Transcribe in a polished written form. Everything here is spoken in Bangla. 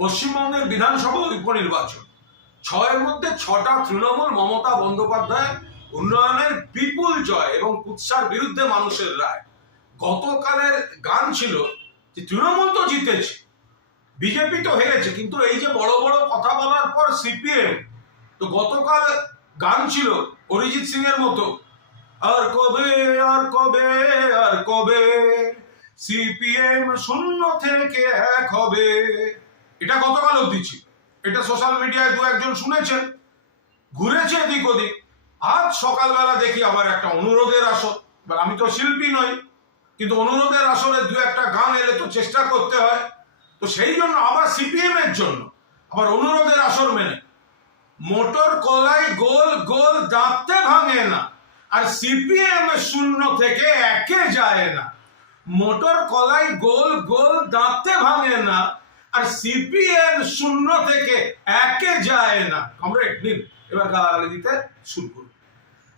পশ্চিমবঙ্গের বিধানসভা উপনির্বাচন, 6-এর মধ্যে 6টা তৃণমূল, মমতা বন্দ্যোপাধ্যায় উন্নয়নের বিপুল জয় এবং কুৎসার বিরুদ্ধে মানুষের রায়। গতকালের গান ছিল যে তৃণমূল তো জিতেছে, বিজেপি তো হেরেছে, কিন্তু এই যে বড় বড় কথা বলার পর সিপিএম, তো গতকাল গান ছিল অরিজিৎ সিং এর মতো, আর কবে আর কবে আর কবে সিপিএম শূন্য থেকে এক হবে। এটা গতকাল অবধি ছিল, এটা সোশ্যাল মিডিয়ায় দু একজন শুনেছেন, ঘুরেছে এদিক ওদিক। আজ সকালবেলা দেখি আবার একটা অনুরোধের আসর। আমি তো শিল্পী নই, কিন্তু অনুরোধের আসরে দু একটা গান এলে তো চেষ্টা করতে হয়, তো সেই জন্য আবার সিপিএম এর জন্য আবার অনুরোধের আসর মেনে মোটর কলাই গোল গোল দাঁতে ভাঙে না, আর সিপিএম শূন্য থেকে একে যায় না। মোটর কলাই গোল গোল দাঁতে ভাঙে না, আর সিপিএম শূন্য থেকে একে যায় না। কমরেড নিন, এবার গালাগালি দিতে শুরু করুন।